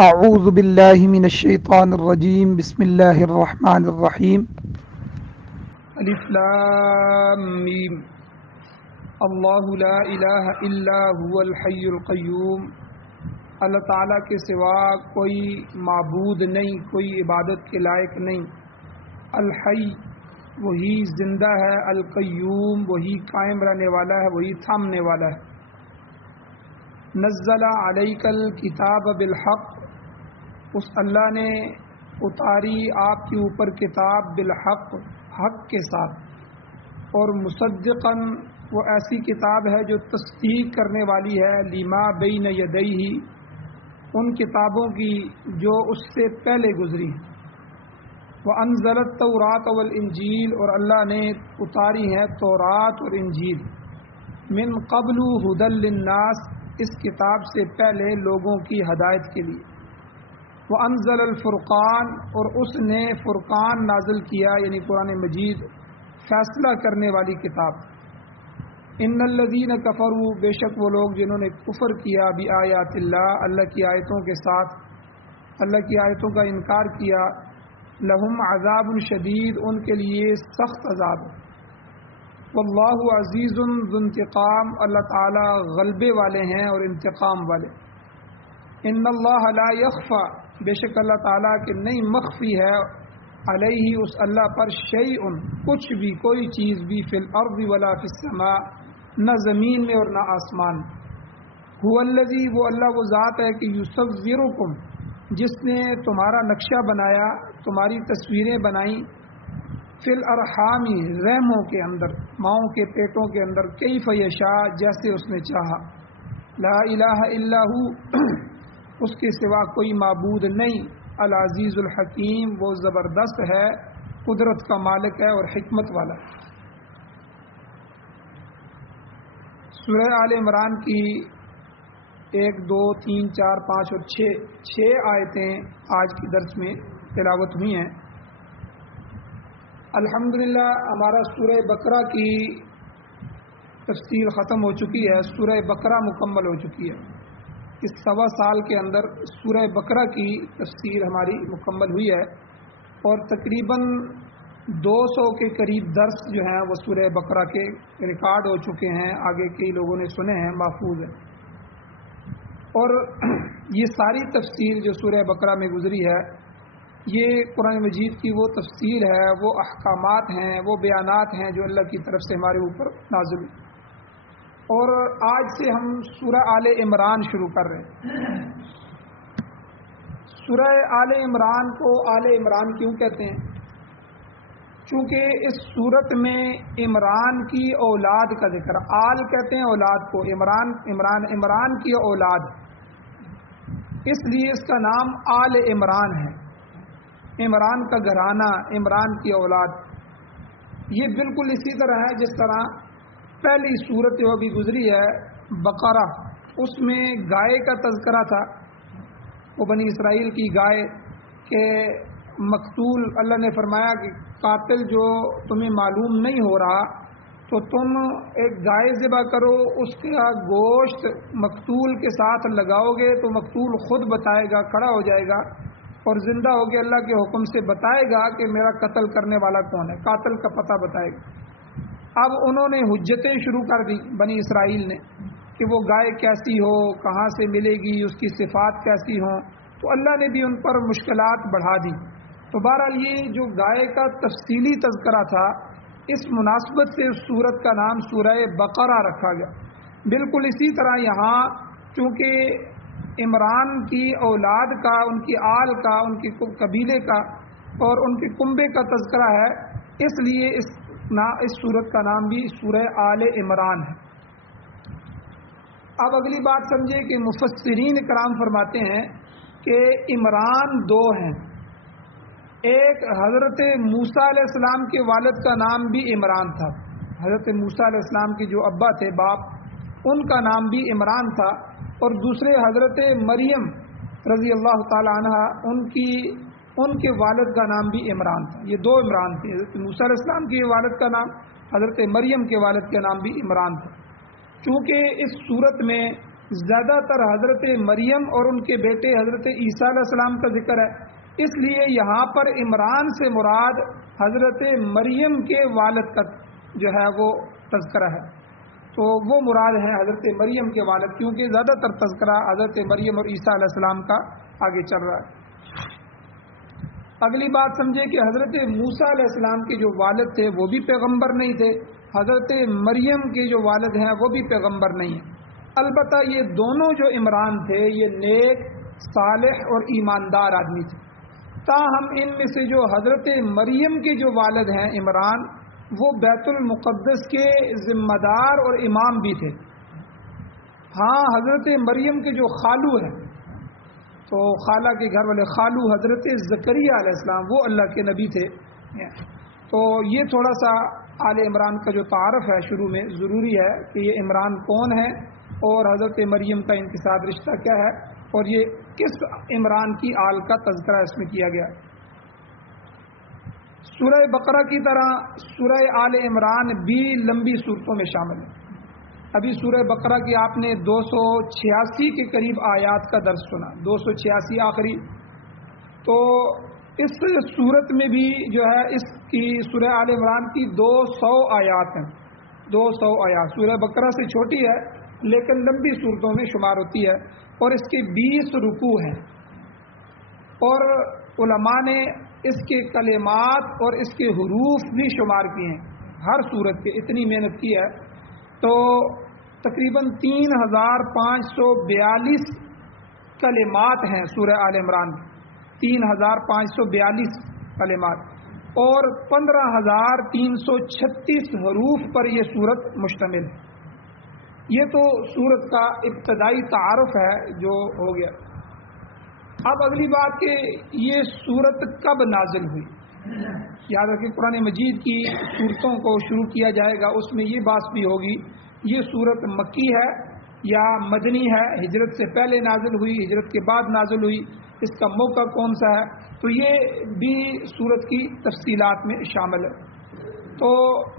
اعوذ باللہ من الشیطان الرجیم بسم اللہ الرحمن الرحیم الف لام میم اللہ لا الہ الا هو الحی القیوم، اللہ تعالیٰ کے سوا کوئی معبود نہیں، کوئی عبادت کے لائق نہیں۔ الحی وہی زندہ ہے، القیوم وہی قائم رہنے والا ہے، وہی تھامنے والا ہے۔ نزل علیک الکتاب بالحق، اس اللہ نے اتاری آپ کے اوپر کتاب بالحق، حق کے ساتھ، اور مصدقاً وہ ایسی کتاب ہے جو تصدیق کرنے والی ہے لما بین یدیہ، ان کتابوں کی جو اس سے پہلے گزری ہیں۔ وانزل التوراۃ والانجیل، اور اللہ نے اتاری ہے تورات اور انجیل، من قبل ھدی للناس، اس کتاب سے پہلے لوگوں کی ہدایت کے لیے۔ وانزل الفرقان، اور اس نے فرقان نازل کیا یعنی قرآن مجید، فیصلہ کرنے والی کتاب۔ ان الذین کفروا، بے شک وہ لوگ جنہوں نے کفر کیا بآیات اللہ، اللہ کی آیتوں کے ساتھ، اللہ کی آیتوں کا انکار کیا، لہم عذاب شدید، ان کے لیے سخت عذاب۔ واللہ عزیز ذو انتقام، اللہ تعالی غلبے والے ہیں اور انتقام والے۔ ان اللہ لا یخفی، بے شک اللہ تعالیٰ کے نہیں مخفی ہے، علیہ اس اللہ پر، شیء کچھ بھی، کوئی چیز بھی، فی الارض ولا فی السماء، نہ زمین میں اور نہ آسمان میں۔ هو الذی، وہ اللہ وہ ذات ہے کہ یصورکم، جس نے تمہارا نقشہ بنایا، تمہاری تصویریں بنائیں، فی الارحام، رحموں کے اندر، ماؤں کے پیٹوں کے اندر، کیف یشاء، جیسے اس نے چاہا۔ لا الہ الا ہو، اس کے سوا کوئی معبود نہیں۔ العزیز الحکیم، وہ زبردست ہے، قدرت کا مالک ہے اور حکمت والا ہے۔ سورہ آل عمران کی 1، 2، 3، 4، 5 اور 6 آیتیں آج کی درس میں تلاوت ہوئی ہیں۔ الحمدللہ ہمارا سورہ بقرہ کی تفسیر ختم ہو چکی ہے، سورہ بقرہ مکمل ہو چکی ہے۔ اس 1.25 سال کے اندر سورہ بقرہ کی تفسیر ہماری مکمل ہوئی ہے، اور تقریباً 200 کے قریب درس جو ہیں وہ سورہ بقرہ کے ریکارڈ ہو چکے ہیں، آگے کئی لوگوں نے سنے ہیں، محفوظ ہیں۔ اور یہ ساری تفسیر جو سورہ بقرہ میں گزری ہے، یہ قرآن مجید کی وہ تفسیر ہے، وہ احکامات ہیں، وہ بیانات ہیں جو اللہ کی طرف سے ہمارے اوپر نازل ہوئے۔ اور آج سے ہم سورہ آل عمران شروع کر رہے ہیں۔ سورہ آل عمران کو آل عمران کیوں کہتے ہیں؟ چونکہ اس سورت میں عمران کی اولاد کا ذکر، آل کہتے ہیں اولاد کو، عمران کی اولاد، اس لیے اس کا نام آل عمران ہے۔ عمران کا گھرانہ، عمران کی اولاد۔ یہ بالکل اسی طرح ہے جس طرح پہلی سورت جو ابھی گزری ہے بقرہ، اس میں گائے کا تذکرہ تھا، وہ بنی اسرائیل کی گائے کہ مقتول، اللہ نے فرمایا کہ قاتل جو تمہیں معلوم نہیں ہو رہا تو تم ایک گائے ذبح کرو، اس کا گوشت مقتول کے ساتھ لگاؤ گے تو مقتول خود بتائے گا، کھڑا ہو جائے گا اور زندہ ہو کے اللہ کے حکم سے بتائے گا کہ میرا قتل کرنے والا کون ہے، قاتل کا پتہ بتائے گا۔ اب انہوں نے حجتیں شروع کر دی بنی اسرائیل نے کہ وہ گائے کیسی ہو، کہاں سے ملے گی، اس کی صفات کیسی ہوں، تو اللہ نے بھی ان پر مشکلات بڑھا دی۔ تو بہرحال یہ جو گائے کا تفصیلی تذکرہ تھا، اس مناسبت سے اس سورت کا نام سورہ بقرہ رکھا گیا۔ بالکل اسی طرح یہاں چونکہ عمران کی اولاد کا، ان کی آل کا، ان کے قبیلے کا اور ان کے کنبے کا تذکرہ ہے، اس لیے اس سورت کا نام بھی سورہ آل عمران ہے۔ اب اگلی بات سمجھے کہ مفسرین کرام فرماتے ہیں کہ عمران 2 ہیں۔ ایک حضرت موسیٰ علیہ السلام کے والد کا نام بھی عمران تھا، حضرت موسیٰ علیہ السلام کے جو ابا تھے، باپ، ان کا نام بھی عمران تھا، اور دوسرے حضرت مریم رضی اللہ تعالی عنہ، ان کے والد کا نام بھی عمران تھا۔ یہ 2 عمران تھے، حضرت موسیٰ علیہ السلام کے والد کا نام، حضرت مریم کے والد کا نام بھی عمران تھا۔ چونکہ اس صورت میں زیادہ تر حضرت مریم اور ان کے بیٹے حضرت عیسیٰ علیہ السلام کا ذکر ہے، اس لیے یہاں پر عمران سے مراد حضرت مریم کے والد کا جو ہے وہ تذکرہ ہے، تو وہ مراد ہے حضرت مریم کے والد، کیونکہ زیادہ تر تذکرہ حضرت مریم اور عیسیٰ علیہ السلام کا آگے چل رہا ہے۔ اگلی بات سمجھے کہ حضرت موسیٰ علیہ السلام کے جو والد تھے وہ بھی پیغمبر نہیں تھے، حضرت مریم کے جو والد ہیں وہ بھی پیغمبر نہیں ہیں، البتہ یہ دونوں جو عمران تھے یہ نیک، صالح اور ایماندار آدمی تھے، تاہم ان میں سے جو حضرت مریم کے جو والد ہیں عمران، وہ بیت المقدس کے ذمہ دار اور امام بھی تھے۔ ہاں حضرت مریم کے جو خالو ہیں، تو خالہ کے گھر والے خالو حضرت زکریا علیہ السلام وہ اللہ کے نبی تھے، تو یہ تھوڑا سا آل عمران کا جو تعارف ہے شروع میں ضروری ہے کہ یہ عمران کون ہے اور حضرت مریم کا ان کے ساتھ رشتہ کیا ہے اور یہ کس عمران کی آل کا تذکرہ اس میں کیا گیا۔ سورہ بقرہ کی طرح سورہ آل عمران بھی لمبی صورتوں میں شامل ہے۔ ابھی سورہ بقرہ کی آپ نے 286 کے قریب آیات کا درس سنا، 286 آخری، تو اس صورت میں بھی جو ہے اس کی سورہ آل عمران کی 200 آیات ہیں، 200 آیات سورہ بقرہ سے چھوٹی ہے لیکن لمبی صورتوں میں شمار ہوتی ہے، اور اس کے 20 رکوع ہیں، اور علماء نے اس کے کلمات اور اس کے حروف بھی شمار کیے ہیں، ہر صورت کے اتنی محنت کی ہے، تو تقریباً 3542 کلمات ہیں سورہ آل عمران میں، 3542 کلمات اور 15336 حروف پر یہ صورت مشتمل ہے۔ یہ تو صورت کا ابتدائی تعارف ہے جو ہو گیا۔ اب اگلی بات کہ یہ صورت کب نازل ہوئی، یاد رکھیں قرآن مجید کی صورتوں کو شروع کیا جائے گا اس میں یہ بات بھی ہوگی یہ صورت مکی ہے یا مدنی ہے، ہجرت سے پہلے نازل ہوئی، ہجرت کے بعد نازل ہوئی، اس کا موقع کون سا ہے، تو یہ بھی صورت کی تفصیلات میں شامل ہے۔ تو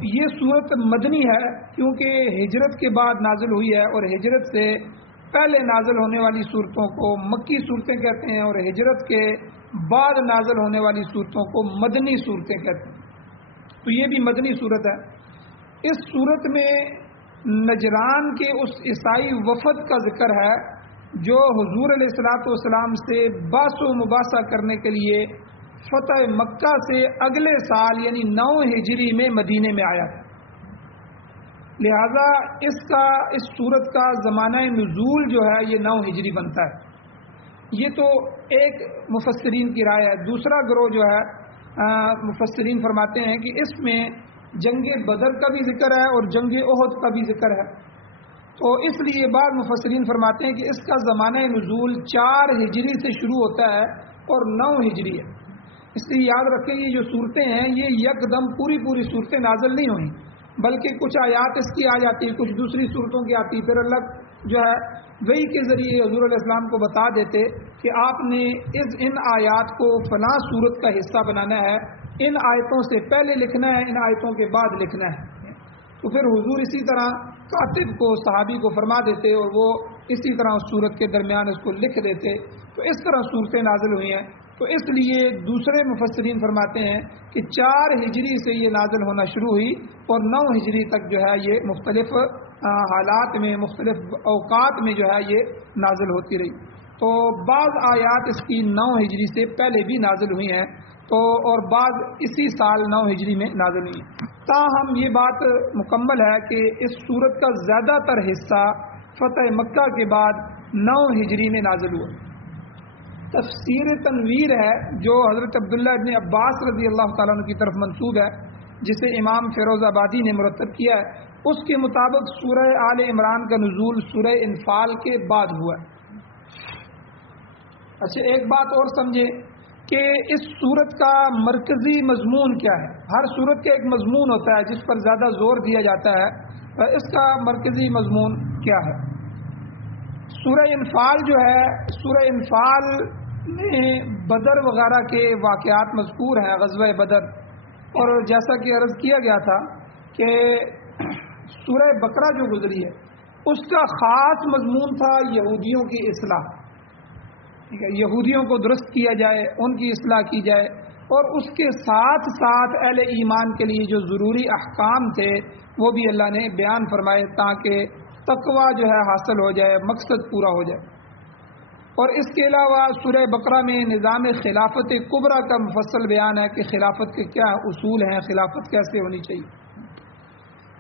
یہ صورت مدنی ہے کیونکہ ہجرت کے بعد نازل ہوئی ہے، اور ہجرت سے پہلے نازل ہونے والی صورتوں کو مکی صورتیں کہتے ہیں، اور ہجرت کے بعد نازل ہونے والی صورتوں کو مدنی صورتیں کہتے ہیں، تو یہ بھی مدنی صورت ہے۔ اس صورت میں نجران کے اس عیسائی وفد کا ذکر ہے جو حضور علیہ الصلوۃ والسلام سے باس و مباحثہ کرنے کے لیے فتح مکہ سے اگلے سال یعنی 9 ہجری میں مدینے میں آیا تھا، لہذا اس صورت کا زمانہ نزول جو ہے یہ 9 ہجری بنتا ہے۔ یہ تو ایک مفسرین کی رائے ہے۔ دوسرا گروہ جو ہے مفسرین فرماتے ہیں کہ اس میں جنگ بدر کا بھی ذکر ہے اور جنگ احد کا بھی ذکر ہے، تو اس لیے بعض مفسرین فرماتے ہیں کہ اس کا زمانہ نزول 4 ہجری سے شروع ہوتا ہے اور 9 ہجری ہے۔ اس لیے یاد رکھیں یہ جو صورتیں ہیں یہ یکدم پوری صورتیں نازل نہیں ہوئیں، بلکہ کچھ آیات اس کی آ جاتی، کچھ دوسری صورتوں کی آتی، پھر اللہ جو ہے وحی کے ذریعے حضور علیہ السلام کو بتا دیتے کہ آپ نے ان آیات کو فلاں صورت کا حصہ بنانا ہے، ان آیتوں سے پہلے لکھنا ہے، ان آیتوں کے بعد لکھنا ہے، تو پھر حضور اسی طرح کاتب کو صحابی کو فرما دیتے اور وہ اسی طرح اس صورت کے درمیان اس کو لکھ دیتے، تو اس طرح صورتیں نازل ہوئی ہیں۔ تو اس لیے دوسرے مفسرین فرماتے ہیں کہ 4 ہجری سے یہ نازل ہونا شروع ہوئی اور 9 ہجری تک جو ہے یہ مختلف حالات میں مختلف اوقات میں جو ہے یہ نازل ہوتی رہی، تو بعض آیات اس کی 9 ہجری سے پہلے بھی نازل ہوئی ہیں، تو اور بعض اسی سال 9 ہجری میں نازل ہوئی ہیں۔ تاہم یہ بات مکمل ہے کہ اس صورت کا زیادہ تر حصہ فتح مکہ کے بعد 9 ہجری میں نازل ہوا۔ تفسیر تنویر ہے جو حضرت عبداللہ ابن عباس رضی اللہ تعالیٰ عنہ کی طرف منسوب ہے، جسے امام فیروز آبادی نے مرتب کیا ہے، اس کے مطابق سورہ آل عمران کا نزول سورہ انفال کے بعد ہوا ہے۔ اچھا ایک بات اور سمجھے کہ اس صورت کا مرکزی مضمون کیا ہے۔ ہر صورت کا ایک مضمون ہوتا ہے جس پر زیادہ زور دیا جاتا ہے، اس کا مرکزی مضمون کیا ہے۔ سورہ انفال جو ہے، سورہ انفال میں بدر وغیرہ کے واقعات مذکور ہیں، غزوہ بدر، اور جیسا کہ عرض کیا گیا تھا کہ سورہ بقرہ جو گزری ہے اس کا خاص مضمون تھا یہودیوں کی اصلاح، ٹھیک ہے، یہودیوں کو درست کیا جائے، ان کی اصلاح کی جائے، اور اس کے ساتھ ساتھ اہل ایمان کے لیے جو ضروری احکام تھے وہ بھی اللہ نے بیان فرمائے تاکہ تقوی جو ہے حاصل ہو جائے، مقصد پورا ہو جائے۔ اور اس کے علاوہ سورہ بقرہ میں نظام خلافت کبریٰ کا مفصل بیان ہے کہ خلافت کے کیا اصول ہیں، خلافت کیسے ہونی چاہیے۔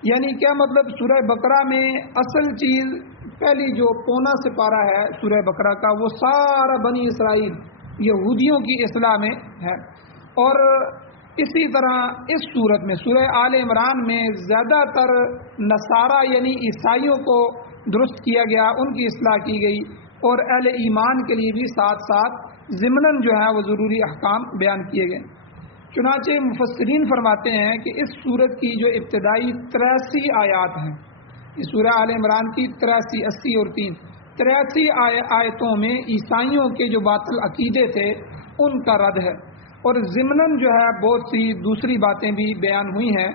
یعنی کیا مطلب، سورہ بقرہ میں اصل چیز پہلی جو پونا سپارہ ہے سورہ بقرہ کا، وہ سارا بنی اسرائیل یہودیوں کی اصلاح میں ہے۔ اور اسی طرح اس صورت میں سورہ آل عمران میں زیادہ تر نصارہ یعنی عیسائیوں کو درست کیا گیا، ان کی اصلاح کی گئی، اور اہل ایمان کے لیے بھی ساتھ ساتھ ضمناً جو ہے وہ ضروری احکام بیان کیے گئے۔ چنانچہ مفسرین فرماتے ہیں کہ اس سورت کی جو ابتدائی 83 آیات ہیں، اس سورہ آل عمران کی 83، 80 اور 3 83 آیتوں میں عیسائیوں کے جو باطل عقیدے تھے ان کا رد ہے، اور ضمناً جو ہے بہت سی دوسری باتیں بھی بیان ہوئی ہیں۔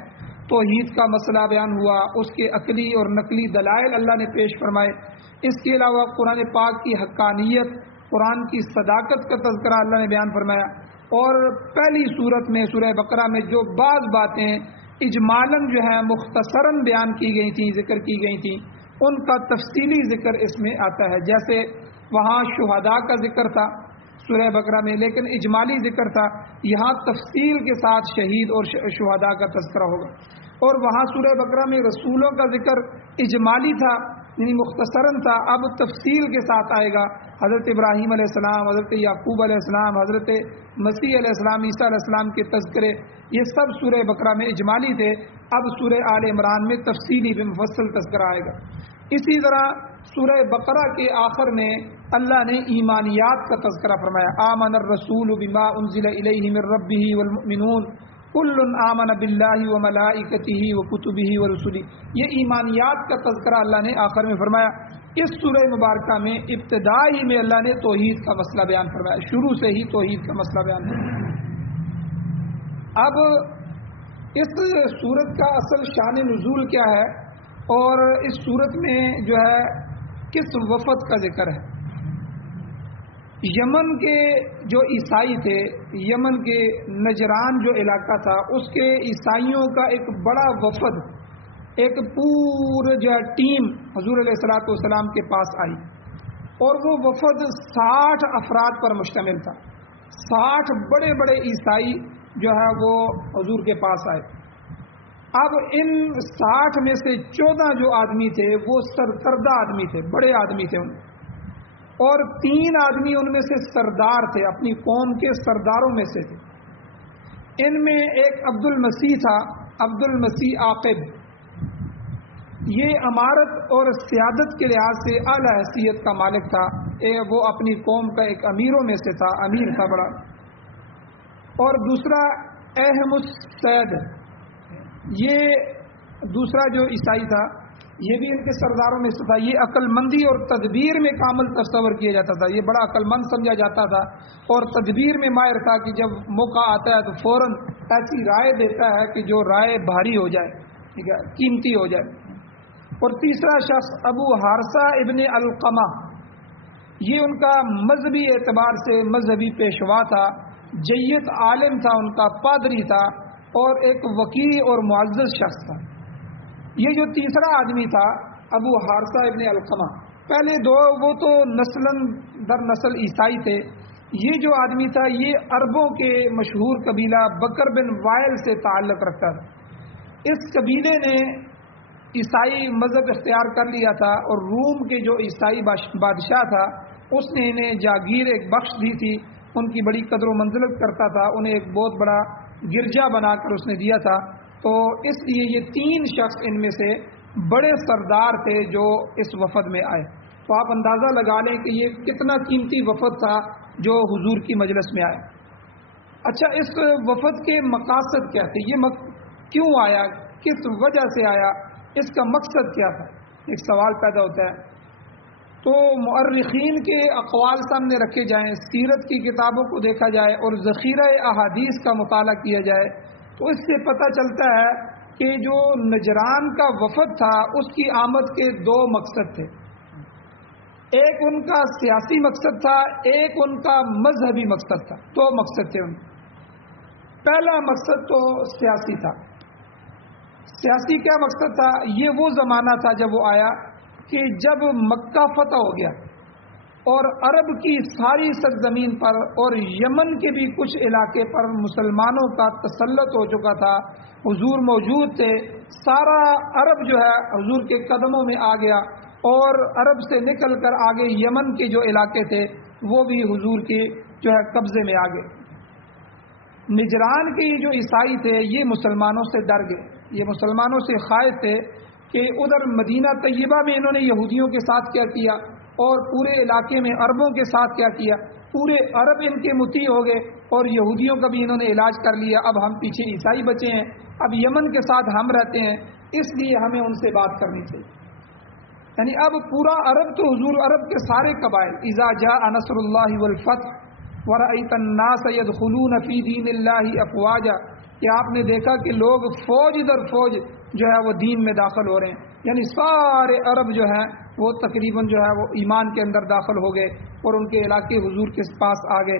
توحید کا مسئلہ بیان ہوا، اس کے عقلی اور نقلی دلائل اللہ نے پیش فرمائے۔ اس کے علاوہ قرآن پاک کی حقانیت، قرآن کی صداقت کا تذکرہ اللہ نے بیان فرمایا، اور پہلی صورت میں سورہ بقرہ میں جو بعض باتیں اجمالاً جو ہے مختصراً بیان کی گئی تھیں، ذکر کی گئی تھیں، ان کا تفصیلی ذکر اس میں آتا ہے۔ جیسے وہاں شہداء کا ذکر تھا سورہ بقرہ میں، لیکن اجمالی ذکر تھا، یہاں تفصیل کے ساتھ شہید اور شہداء کا تذکرہ ہوگا۔ اور وہاں سورہ بقرہ میں رسولوں کا ذکر اجمالی تھا، یعنی مختصراً تھا، اب تفصیل کے ساتھ آئے گا۔ حضرت ابراہیم علیہ السلام، حضرت یعقوب علیہ السلام، حضرت مسیح علیہ السلام، عیسیٰ علیہ السلام کے تذکرے، یہ سب سورہ بقرہ میں اجمالی تھے، اب سورہ آل عمران میں تفصیلی بھی مفصل تذکرہ آئے گا۔ اسی طرح سورہ بقرہ کے آخر میں اللہ نے ایمانیات کا تذکرہ فرمایا، آمن الرسول بما انزل الیہ من ربہ والمؤمنون کل آمن باللہ وملائکتہ وکتبہ ورسلہ، یہ ایمانیات کا تذکرہ اللہ نے آخر میں فرمایا۔ اس سورہ مبارکہ میں ابتدائی میں اللہ نے توحید کا مسئلہ بیان فرمایا، شروع سے ہی توحید کا مسئلہ بیان فرمایا۔ اب اس سورت کا اصل شان نزول کیا ہے، اور اس سورت میں جو ہے کس وفد کا ذکر ہے؟ یمن کے جو عیسائی تھے، یمن کے نجران جو علاقہ تھا، اس کے عیسائیوں کا ایک بڑا وفد، ایک پورا جو ہے ٹیم حضور علیہ الصلوۃ والسلام کے پاس آئی، اور وہ وفد 60 افراد پر مشتمل تھا۔ 60 بڑے بڑے عیسائی جو ہے وہ حضور کے پاس آئے۔ اب ان 60 میں سے 14 جو آدمی تھے وہ سرکردہ آدمی تھے، بڑے آدمی تھے ان، اور 3 آدمی ان میں سے سردار تھے، اپنی قوم کے سرداروں میں سے تھے۔ ان میں ایک عبد المسیح تھا، عبد المسیح عاقب، یہ امارت اور سیادت کے لحاظ سے اعلیٰ حیثیت کا مالک تھا، وہ اپنی قوم کا ایک امیروں میں سے تھا، امیر تھا بڑا۔ اور دوسرا احمس سید، یہ دوسرا جو عیسائی تھا، یہ بھی ان کے سرداروں میں سے تھا۔ یہ عقل مندی اور تدبیر میں کامل تصور کیا جاتا تھا، یہ بڑا عقل مند سمجھا جاتا تھا، اور تدبیر میں ماہر تھا کہ جب موقع آتا ہے تو فوراً ایسی رائے دیتا ہے کہ جو رائے بھاری ہو جائے، ٹھیک ہے، قیمتی ہو جائے۔ اور تیسرا شخص ابو حارثہ ابن علقمہ، یہ ان کا مذہبی اعتبار سے مذہبی پیشوا تھا، جید عالم تھا، ان کا پادری تھا، اور ایک وقی اور معزز شخص تھا۔ یہ جو تیسرا آدمی تھا ابو حارثہ ابن علقمہ، پہلے دو وہ تو نسلاً در نسل عیسائی تھے، یہ جو آدمی تھا یہ عربوں کے مشہور قبیلہ بکر بن وائل سے تعلق رکھتا تھا۔ اس قبیلے نے عیسائی مذہب اختیار کر لیا تھا، اور روم کے جو عیسائی بادشاہ تھا اس نے انہیں جاگیر ایک بخش دی تھی، ان کی بڑی قدر و منزلت کرتا تھا، انہیں ایک بہت بڑا گرجا بنا کر اس نے دیا تھا۔ تو اس لیے یہ 3 شخص ان میں سے بڑے سردار تھے جو اس وفد میں آئے۔ تو آپ اندازہ لگا لیں کہ یہ کتنا قیمتی وفد تھا جو حضور کی مجلس میں آیا۔ اچھا، اس وفد کے مقاصد کیا تھے؟ یہ کیوں آیا، کس وجہ سے آیا، اس کا مقصد کیا تھا؟ ایک سوال پیدا ہوتا ہے۔ تو مؤرخین کے اقوال سامنے رکھے جائیں، سیرت کی کتابوں کو دیکھا جائے اور ذخیرہ احادیث کا مطالعہ کیا جائے، تو اس سے پتہ چلتا ہے کہ جو نجران کا وفد تھا اس کی آمد کے دو مقصد تھے. ایک ان کا سیاسی مقصد تھا، ایک ان کا مذہبی مقصد تھا. دو مقصد تھے ان. پہلا مقصد تو سیاسی تھا. سیاسی کیا مقصد تھا؟ یہ وہ زمانہ تھا جب وہ آیا کہ جب مکہ فتح ہو گیا اور عرب کی ساری سرزمین پر اور یمن کے بھی کچھ علاقے پر مسلمانوں کا تسلط ہو چکا تھا. حضور موجود تھے، سارا عرب جو ہے حضور کے قدموں میں آ گیا اور عرب سے نکل کر آگے یمن کے جو علاقے تھے وہ بھی حضور کے جو ہے قبضے میں آ گئے. نجران کے جو عیسائی تھے یہ مسلمانوں سے ڈر گئے، یہ مسلمانوں سے خائف تھے کہ ادھر مدینہ طیبہ میں انہوں نے یہودیوں کے ساتھ کیا کیا اور پورے علاقے میں عربوں کے ساتھ کیا کیا. پورے عرب ان کے مطیع ہو گئے اور یہودیوں کا بھی انہوں نے علاج کر لیا. اب ہم پیچھے عیسائی بچے ہیں، اب یمن کے ساتھ ہم رہتے ہیں، اس لیے ہمیں ان سے بات کرنی چاہیے. یعنی اب پورا عرب تو حضور عرب کے سارے قبائل اذا جاء نصر اللہ والفتح ورأیت الناس يدخلون فی دین اللہ افواجا، کہ آپ نے دیکھا کہ لوگ فوج در فوج جو ہے وہ دین میں داخل ہو رہے ہیں. یعنی سارے عرب جو ہیں وہ تقریباً جو ہے وہ ایمان کے اندر داخل ہو گئے اور ان کے علاقے حضور کے پاس آ گئے.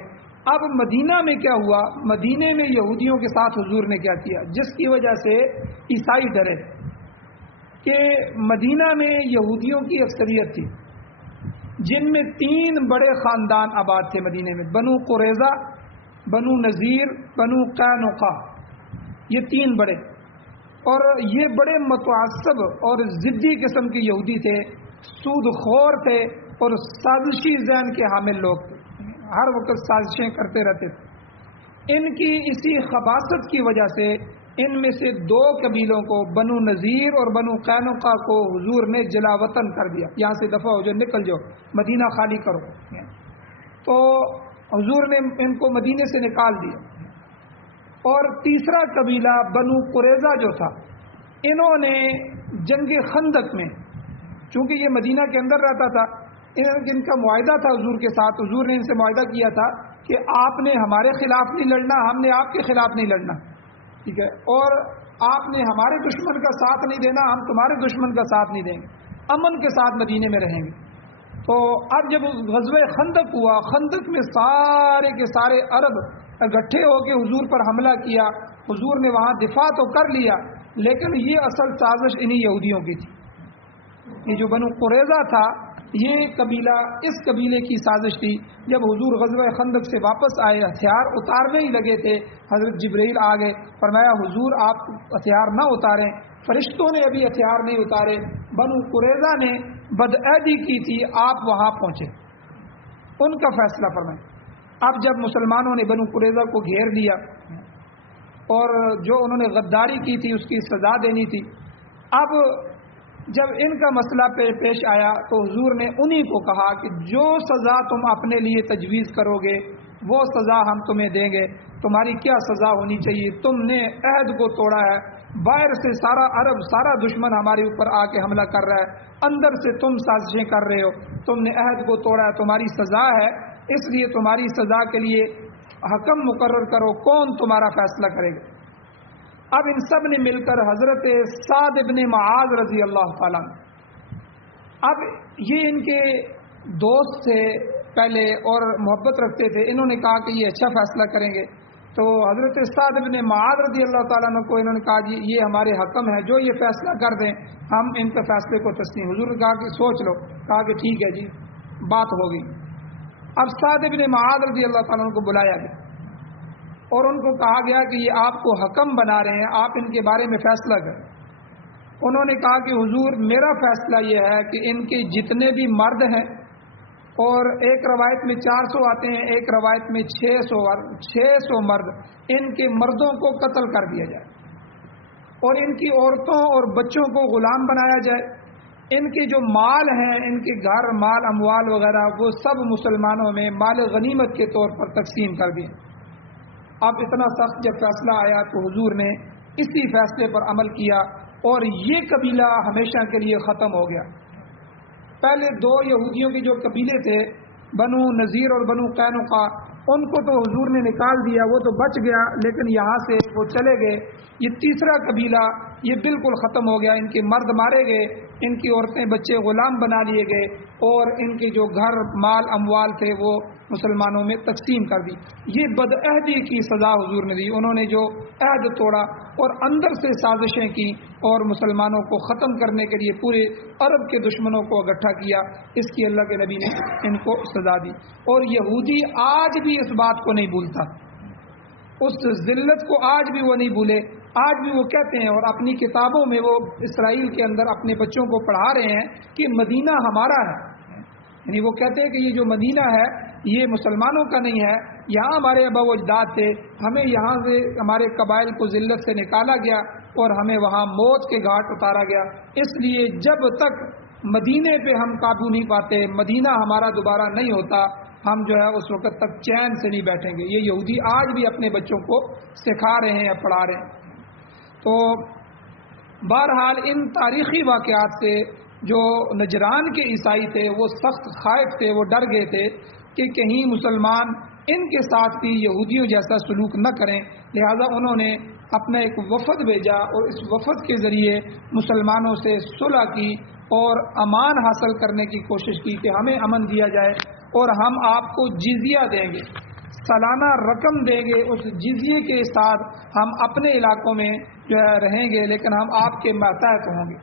اب مدینہ میں کیا ہوا؟ مدینے میں یہودیوں کے ساتھ حضور نے کیا کیا جس کی وجہ سے عیسائی ڈرے کہ مدینہ میں یہودیوں کی اکثریت تھی جن میں 3 بڑے خاندان آباد تھے مدینے میں، بنو قریظہ، بنو نذیر، بنو قینقاع. یہ 3 بڑے، اور یہ بڑے متعصب اور ضدی قسم کے یہودی تھے، سود خور تھے اور سازشی ذہن کے حامل لوگ تھے، ہر وقت سازشیں کرتے رہتے تھے. ان کی اسی خباثت کی وجہ سے ان میں سے 2 قبیلوں کو، بنو نذیر اور بنو قینقاع کو حضور نے جلا وطن کر دیا. یہاں سے دفع ہو جاؤ، نکل جاؤ، مدینہ خالی کرو. تو حضور نے ان کو مدینے سے نکال دیا. اور تیسرا قبیلہ بنو قریظہ جو تھا، انہوں نے جنگ خندق میں، چونکہ یہ مدینہ کے اندر رہتا تھا، ان کا معاہدہ تھا حضور کے ساتھ. حضور نے ان سے معاہدہ کیا تھا کہ آپ نے ہمارے خلاف نہیں لڑنا، ہم نے آپ کے خلاف نہیں لڑنا، ٹھیک ہے، اور آپ نے ہمارے دشمن کا ساتھ نہیں دینا، ہم تمہارے دشمن کا ساتھ نہیں دیں گے، امن کے ساتھ مدینے میں رہیں گے. تو اب جب غزوہ خندق ہوا، خندق میں سارے کے سارے عرب اکٹھے ہو کے حضور پر حملہ کیا. حضور نے وہاں دفاع تو کر لیا، لیکن یہ اصل سازش انہی یہودیوں کی تھی. یہ جو بنو قریظہ تھا، یہ قبیلہ، اس قبیلے کی سازش تھی. جب حضور غزوہ خندق سے واپس آئے، ہتھیار اتارنے ہی لگے تھے، حضرت جبرائیل آ گئے، فرمایا حضور آپ ہتھیار نہ اتاریں. فرشتوں نے ابھی ہتھیار نہیں اتارے، بنو قریظہ نے بدعہدی کی تھی، آپ وہاں پہنچے، ان کا فیصلہ فرمائیں. اب جب مسلمانوں نے بنو قریظہ کو گھیر لیا اور جو انہوں نے غداری کی تھی اس کی سزا دینی تھی، اب جب ان کا مسئلہ پیش آیا تو حضور نے انہی کو کہا کہ جو سزا تم اپنے لیے تجویز کرو گے وہ سزا ہم تمہیں دیں گے. تمہاری کیا سزا ہونی چاہیے؟ تم نے عہد کو توڑا ہے، باہر سے سارا عرب، سارا دشمن ہمارے اوپر آ کے حملہ کر رہا ہے، اندر سے تم سازشیں کر رہے ہو، تم نے عہد کو توڑا ہے، تمہاری سزا ہے. اس لیے تمہاری سزا کے لیے حکم مقرر کرو، کون تمہارا فیصلہ کرے گا؟ اب ان سب نے مل کر حضرت سعد ابن معاذ رضی اللہ تعالیٰ، اب یہ ان کے دوست تھے پہلے اور محبت رکھتے تھے، انہوں نے کہا کہ یہ اچھا فیصلہ کریں گے. تو حضرت سعد ابن معاذ رضی اللہ تعالیٰ عنہ کو انہوں نے کہا جی یہ ہمارے حکم ہے، جو یہ فیصلہ کر دیں ہم ان کے فیصلے کو تسلیم. حضور نے کہا کہ سوچ لو، کہا کہ ٹھیک ہے جی، بات ہوگی. اب سعد ابن معاذ رضی اللہ تعالیٰ عنہ کو بلایا گیا اور ان کو کہا گیا کہ یہ آپ کو حکم بنا رہے ہیں، آپ ان کے بارے میں فیصلہ کریں. انہوں نے کہا کہ حضور میرا فیصلہ یہ ہے کہ ان کے جتنے بھی مرد ہیں، اور ایک روایت میں 400 آتے ہیں، ایک روایت میں 600 مرد، ان کے مردوں کو قتل کر دیا جائے اور ان کی عورتوں اور بچوں کو غلام بنایا جائے. ان کے جو مال ہیں، ان کے گھر، مال، اموال وغیرہ، وہ سب مسلمانوں میں مال غنیمت کے طور پر تقسیم کر دیں. اب اتنا سخت جب فیصلہ آیا تو حضور نے اسی فیصلے پر عمل کیا اور یہ قبیلہ ہمیشہ کے لیے ختم ہو گیا. پہلے 2 یہودیوں کے جو قبیلے تھے، بنو نذیر اور بنو قینقاع، ان کو تو حضور نے نکال دیا، وہ تو بچ گیا، لیکن یہاں سے وہ چلے گئے. یہ تیسرا قبیلہ یہ بالکل ختم ہو گیا، ان کے مرد مارے گئے، ان کی عورتیں بچے غلام بنا لیے گئے، اور ان کے جو گھر مال اموال تھے وہ مسلمانوں میں تقسیم کر دی۔ یہ بدعہدی کی سزا حضور نے دی، انہوں نے جو عہد توڑا اور اندر سے سازشیں کی اور مسلمانوں کو ختم کرنے کے لیے پورے عرب کے دشمنوں کو اکٹھا کیا، اس کی اللہ کے نبی نے ان کو سزا دی۔ اور یہودی آج بھی اس بات کو نہیں بھولتا، اس ذلت کو آج بھی وہ نہیں بھولے، آج بھی وہ کہتے ہیں اور اپنی کتابوں میں وہ اسرائیل کے اندر اپنے بچوں کو پڑھا رہے ہیں کہ مدینہ ہمارا ہے، یعنی وہ کہتے ہیں کہ یہ جو مدینہ ہے یہ مسلمانوں کا نہیں ہے، یہاں ہمارے ابا و اجداد تھے، ہمیں یہاں سے ہمارے قبائل کو ذلت سے نکالا گیا اور ہمیں وہاں موت کے گھاٹ اتارا گیا، اس لیے جب تک مدینے پہ ہم قابو نہیں پاتے، مدینہ ہمارا دوبارہ نہیں ہوتا، ہم جو ہے اس وقت تک چین سے نہیں بیٹھیں گے۔ یہ یہودی آج بھی اپنے بچوں کو سکھا رہے ہیں یا پڑھا رہے ہیں۔ تو بہرحال ان تاریخی واقعات سے جو نجران کے عیسائی تھے وہ سخت خائف تھے، وہ ڈر گئے تھے کہ کہیں مسلمان ان کے ساتھ بھی یہودیوں جیسا سلوک نہ کریں، لہذا انہوں نے اپنا ایک وفد بھیجا اور اس وفد کے ذریعے مسلمانوں سے صلح کی اور امان حاصل کرنے کی کوشش کی کہ ہمیں امن دیا جائے اور ہم آپ کو جزیہ دیں گے، سالانہ رقم دیں گے، اس جزیے کے ساتھ ہم اپنے علاقوں میں جو ہے رہیں گے لیکن ہم آپ کے ماتحت ہوں گے۔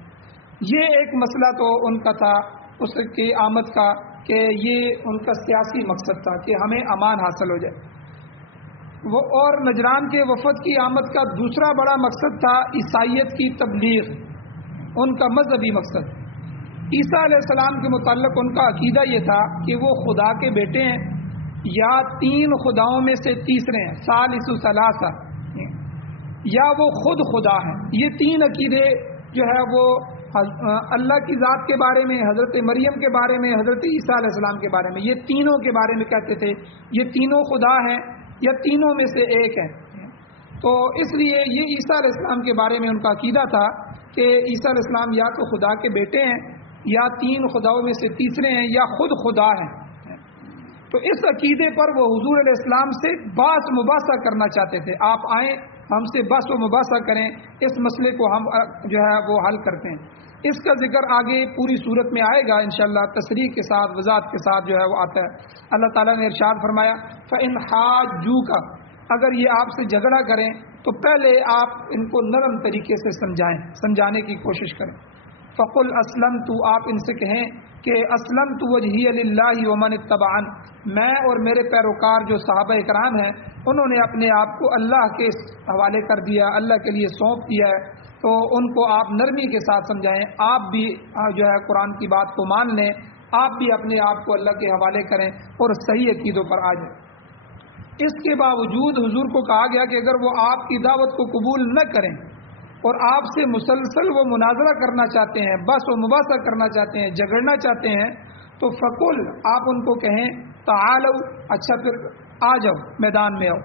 یہ ایک مسئلہ تو ان کا تھا اس کی آمد کا، کہ یہ ان کا سیاسی مقصد تھا کہ ہمیں امان حاصل ہو جائے۔ وہ اور نجران کے وفد کی آمد کا دوسرا بڑا مقصد تھا عیسائیت کی تبلیغ، ان کا مذہبی مقصد۔ عیسیٰ علیہ السلام کے متعلق ان کا عقیدہ یہ تھا کہ وہ خدا کے بیٹے ہیں یا تین خداؤں میں سے تیسرے ہیں، ثالث ثلاثہ، یا وہ خود خدا ہیں۔ یہ تین عقیدے جو ہے وہ اللہ کی ذات کے بارے میں، حضرت مریم کے بارے میں، حضرت عیسیٰ علیہ السلام کے بارے میں، یہ تینوں کے بارے میں کہتے تھے یہ تینوں خدا ہیں یا تینوں میں سے ایک ہیں۔ تو اس لیے یہ عیسیٰ علیہ السلام کے بارے میں ان کا عقیدہ تھا کہ عیسیٰ علیہ السلام یا تو خدا کے بیٹے ہیں یا تین خداؤں میں سے تیسرے ہیں یا خود خدا ہیں۔ تو اس عقیدے پر وہ حضور علیہ السلام سے بحث مباحثہ کرنا چاہتے تھے، آپ آئیں ہم سے بحث و مباحثہ کریں، اس مسئلے کو ہم جو ہے وہ حل کرتے ہیں۔ اس کا ذکر آگے پوری صورت میں آئے گا انشاءاللہ، تصریح کے ساتھ وضاحت کے ساتھ جو ہے وہ آتا ہے۔ اللہ تعالیٰ نے ارشاد فرمایا فَإِنْ حَاجُّوكَ، اگر یہ آپ سے جھگڑا کریں تو پہلے آپ ان کو نرم طریقے سے سمجھانے کی کوشش کریں۔ فَقُلْ أَسْلَمْتُ، آپ ان سے کہیں کہ اسلمت وجہی للہ ومن اتبعن، میں اور میرے پیروکار جو صحابہ کرام ہیں انہوں نے اپنے آپ کو اللہ کے حوالے کر دیا، اللہ کے لیے سونپ دیا ہے۔ تو ان کو آپ نرمی کے ساتھ سمجھائیں، آپ بھی جو ہے قرآن کی بات کو مان لیں، آپ بھی اپنے آپ کو اللہ کے حوالے کریں اور صحیح عقیدوں پر آ جائیں۔ اس کے باوجود حضور کو کہا گیا کہ اگر وہ آپ کی دعوت کو قبول نہ کریں اور آپ سے مسلسل وہ مناظرہ کرنا چاہتے ہیں، بس و مباحثہ کرنا چاہتے ہیں، جھگڑنا چاہتے ہیں، تو فقل، آپ ان کو کہیں تعالوا، اچھا پھر آ جاؤ، میدان میں آؤ،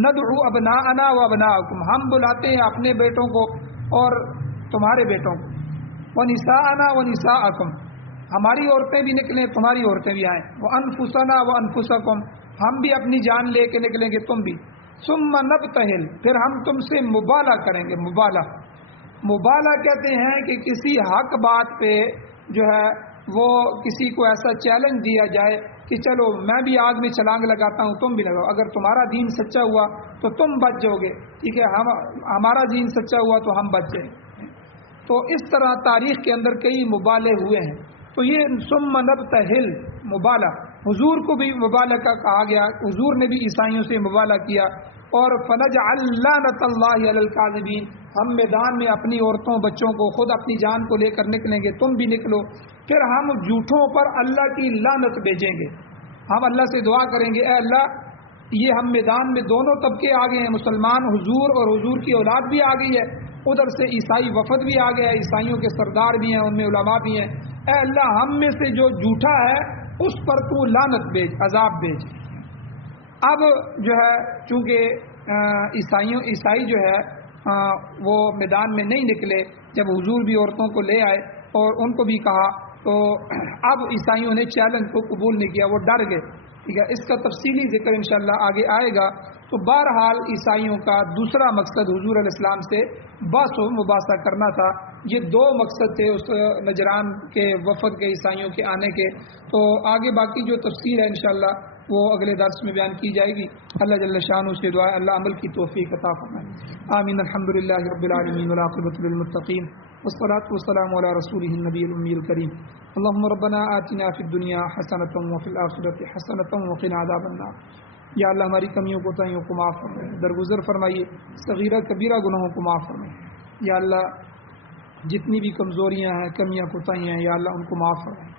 ندعو ابناءنا وابناءکم، ہم بلاتے ہیں اپنے بیٹوں کو اور تمہارے بیٹوں کو، ونساءنا ونساءکم، ہماری عورتیں بھی نکلیں تمہاری عورتیں بھی آئیں، وانفسنا وانفسکم، ہم بھی اپنی جان لے کے نکلیں گے تم بھی، ثم نبتہل، پھر ہم تم سے مبالہ کریں گے۔ مبالہ کہتے ہیں کہ کسی حق بات پہ جو ہے وہ کسی کو ایسا چیلنج دیا جائے کہ چلو میں بھی آگ میں چھلانگ لگاتا ہوں تم بھی لگاؤ، اگر تمہارا دین سچا ہوا تو تم بچ جاؤ گے، ٹھیک ہے، ہمارا دین سچا ہوا تو ہم بچ جائیں۔ تو اس طرح تاریخ کے اندر کئی مبالے ہوئے ہیں۔ تو یہ ثم نبتہل، مبالہ، حضور کو بھی مبالہ کا کہا گیا، حضور نے بھی عیسائیوں سے مبالہ کیا۔ اور فنجعل لعنۃ اللہ علی الکاذبین، ہم میدان میں اپنی عورتوں بچوں کو، خود اپنی جان کو لے کر نکلیں گے، تم بھی نکلو، پھر ہم جھوٹوں پر اللہ کی لعنت بھیجیں گے۔ ہم اللہ سے دعا کریں گے، اے اللہ یہ ہم میدان میں دونوں طبقے آ گئے ہیں، مسلمان حضور اور حضور کی اولاد بھی آ گئی ہے، ادھر سے عیسائی وفد بھی آ گیا ہے، عیسائیوں کے سردار بھی ہیں، ان میں علماء بھی ہیں، اے اللہ ہم میں سے جو جھوٹا ہے اس پر تو لعنت بھیج، عذاب بھیج۔ اب جو ہے چونکہ عیسائی جو ہے وہ میدان میں نہیں نکلے، جب حضور بھی عورتوں کو لے آئے اور ان کو بھی کہا، تو اب عیسائیوں نے چیلنج کو قبول نہیں کیا، وہ ڈر گئے، ٹھیک ہے، اس کا تفصیلی ذکر انشاءاللہ آگے آئے گا۔ تو بہرحال عیسائیوں کا دوسرا مقصد حضور علیہ السلام سے بحث و مباحثہ کرنا تھا۔ یہ دو مقصد تھے اس نجران کے وفد کے عیسائیوں کے آنے کے۔ تو آگے باقی جو تفصیل ہے انشاءاللہ وہ اگلے درس میں بیان کی جائے گی۔ اللہ جل شانہ سے دعا ہے اللہ عمل کی توفیق عطا فرمائے، آمین۔ الحمدللہ رب العالمین والعاقبۃ للمتقین والصلاة والسلام علی رسولہ النبی الامی الکریم۔ اللهم ربنا آتنا فی الدنیا حسنۃ وفی الآخرۃ حسنۃ وقنا عذاب النار۔ یا اللہ ہماری کمیوں کوتاہیوں کو معاف فرمائے، درگزر فرمائیے، صغیرہ کبیرہ گناہوں کو معاف فرمائے۔ یا اللہ جتنی بھی کمزوریاں ہیں، کمیاں کوتاہیاں ہیں، یا اللہ ان کو معاف فرمائے۔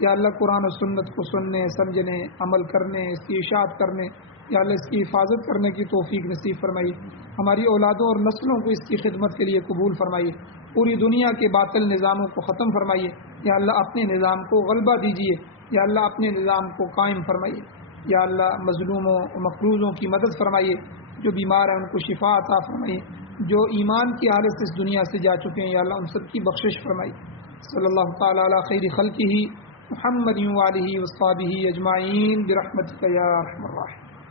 یا اللہ قرآن و سنت کو سننے، سمجھنے، عمل کرنے، اس کی اشاعت کرنے، یا اللہ اس کی حفاظت کرنے کی توفیق نصیب فرمائیے۔ ہماری اولادوں اور نسلوں کو اس کی خدمت کے لیے قبول فرمائیے۔ پوری دنیا کے باطل نظاموں کو ختم فرمائیے۔ یا اللہ اپنے نظام کو غلبہ دیجیے، یا اللہ اپنے نظام کو قائم فرمائیے۔ یا اللہ مظلوموں و مقروضوں کی مدد فرمائیے، جو بیمار ہیں ان کو شفا عطا فرمائیے، جو ایمان کی حالت سے اس دنیا سے جا چکے ہیں یا اللہ ان سب کی بخشش فرمائیے۔ صلی اللہ تعالی علی خیر خلقہ محمد وآلہ وصحبہ اجمعین برحمتک یا ارحم الراحمین۔